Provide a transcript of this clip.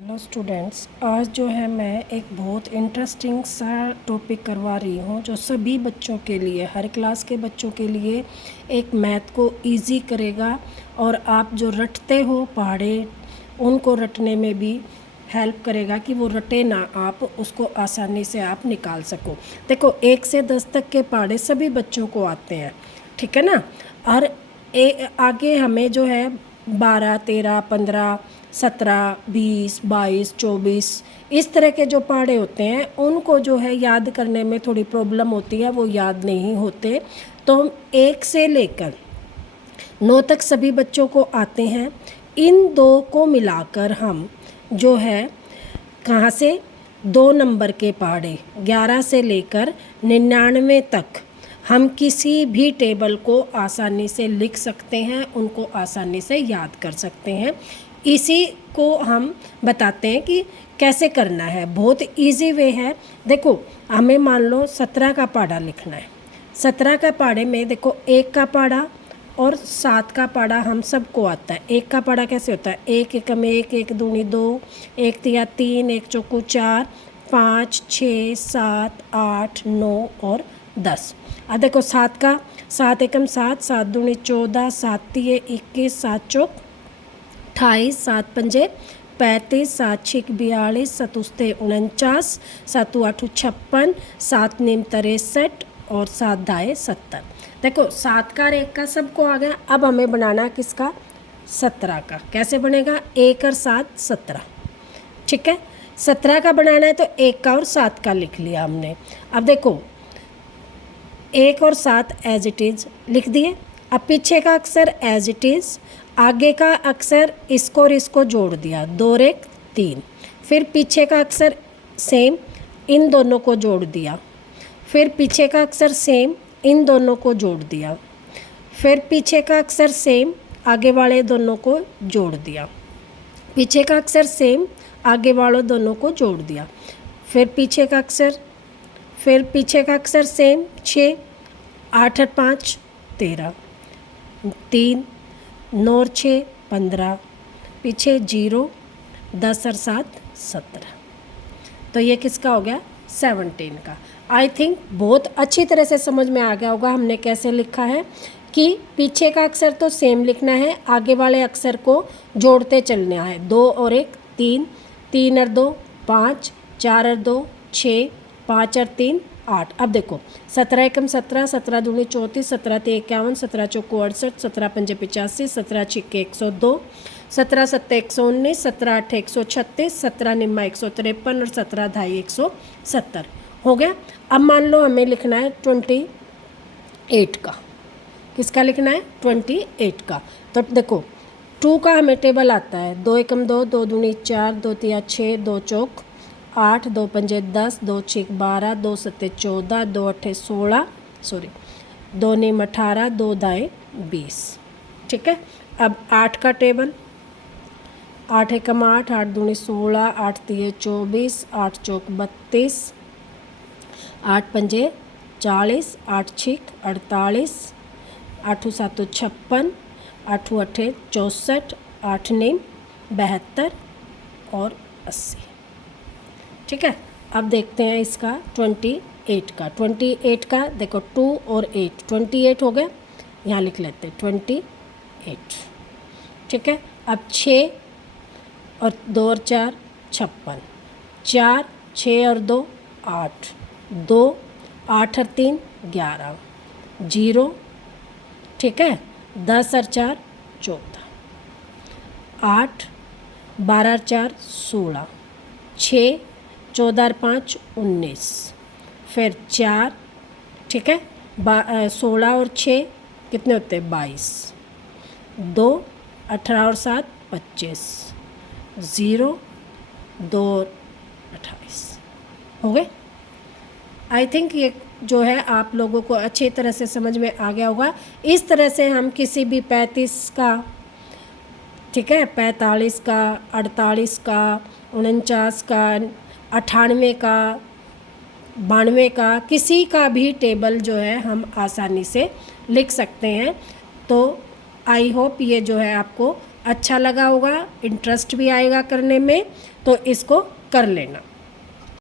Hello students, आज जो है मैं एक बहुत इंटरेस्टिंग सा टॉपिक करवा रही हूँ जो सभी बच्चों के लिए, हर क्लास के बच्चों के लिए एक मैथ को इजी करेगा और आप जो रटते हो पहाड़े उनको रटने में भी हेल्प करेगा कि वो रटे ना, आप उसको आसानी से आप निकाल सको। देखो, 1 से 10 तक के पहाड़े सभी बच्चों को आते हैं, ठीक है ना। और आगे हमें जो है 12, 13, 15, 17, 20, 22, 24 इस तरह के जो पहाड़े होते हैं उनको जो है याद करने में थोड़ी प्रॉब्लम होती है, वो याद नहीं होते। तो 1 से लेकर 9 तक सभी बच्चों को आते हैं। इन दो को मिलाकर हम जो है कहाँ से 2 नंबर के पहाड़े 11 से लेकर 99 तक हम किसी भी टेबल को आसानी से लिख सकते हैं, उनको आसानी से याद कर सकते हैं। इसी को हम बताते हैं कि कैसे करना है। बहुत इजी वे है। देखो, हमें मान लो 17 का पहाड़ा लिखना है। 17 का पहाड़े में देखो 1 का पहाड़ा और 7 का पहाड़ा हम सबको आता है। 1 का पहाड़ा कैसे होता है? 1 एकम 1, 1 दूनी 2, 1 तिया 3, 1 चौकू 4, 5, 6, 7, 8, 9 और 10। अब देखो 7 का, 7 एकम 7, 7 दूनी 14, 7 तिये 21, 7 चौक 28, 7 पंजे 35, 7 छिक 42, 7 उस्ते 49, 7 आठू 56, 7 नीम 63 और 7 दाए 70। देखो 7 का और 1 का सबको आ गया। अब हमें बनाना किसका? 17 का। कैसे बनेगा? 1 और 7 17, ठीक है। 17 का बनाना है तो 1 का और 7 का लिख लिया हमने। अब देखो 1 और 7 एज इट इज़ लिख दिए। अब पीछे का अक्षर एज इट इज़, आगे का अक्षर इसको और इसको जोड़ दिया, 2 और 1 3। फिर पीछे का अक्षर सेम, इन दोनों को जोड़ दिया। फिर पीछे का अक्षर सेम, इन दोनों को जोड़ दिया। फिर पीछे का अक्षर सेम, आगे वाले दोनों को जोड़ दिया। पीछे का अक्षर सेम, आगे वालों दोनों को जोड़ दिया। फिर पीछे का अक्षर सेम 6, 8 और 5 13, 3, 9 और 6 15, पीछे 0, 10 और 7 17। तो ये किसका हो गया? 17 का। आई थिंक बहुत अच्छी तरह से समझ में आ गया होगा हमने कैसे लिखा है कि पीछे का अक्षर तो सेम लिखना है, आगे वाले अक्षर को जोड़ते चलना है। 2 और 1 3, 3 और 2 5, 4 और 2 6, 5 और 3 8। अब देखो 17 एकम 17, 17 दूनी 34, 17 ते 51, 17 चौको 68, 17 पंजे 85, 17 छिक्के 102, 17 सत्ते 119, 17 अट्ठे 136, 17 निम्मा 153 और 17 ढाई 170 हो गया। अब मान लो हमें लिखना है 28 का। किसका लिखना है? 28 का। तो देखो 2 का हमें टेबल आता है 2 एकम 2, 2 दूनी 4, 2 तिया 6, 2 चौक 8, 2 पंजे 10, 2 छिक 12, 2 सत्ते 14, 2 अट्ठे 16, 2 नीम 18, 2 दाएँ 20, ठीक है। अब 8 का टेबल, 8 एकम 8, 8 दूनी 16, 8 तिये 24, 8 चौक 32, 8 पंजे 40, 8 छिक 48, 8 सातों 56, 8 अट्ठे 64, 8 नीम 72 और 80, ठीक है। अब देखते हैं इसका 28 का। 28 का देखो 2 और 8 28 हो गया, यहाँ लिख लेते हैं 28, ठीक है। अब 6 और 2 और 4 56, 4 6 और 2 8, 2 8 और 3 11, 0, ठीक है। 10 और 4 14, 8 12 और 4 16, 6 14 और 5 19, फिर 4, ठीक है। 16 और 6 कितने होते हैं? 22, 2 18 और 7 25, 0 2 और 28 हो गए। आई थिंक ये जो है आप लोगों को अच्छी तरह से समझ में आ गया होगा। इस तरह से हम किसी भी 35 का, ठीक है, 45 का, 48 का, 49 का, 98 का, 92 का, किसी का भी टेबल जो है हम आसानी से लिख सकते हैं। तो आई होप ये जो है आपको अच्छा लगा होगा, इंटरेस्ट भी आएगा करने में, तो इसको कर लेना।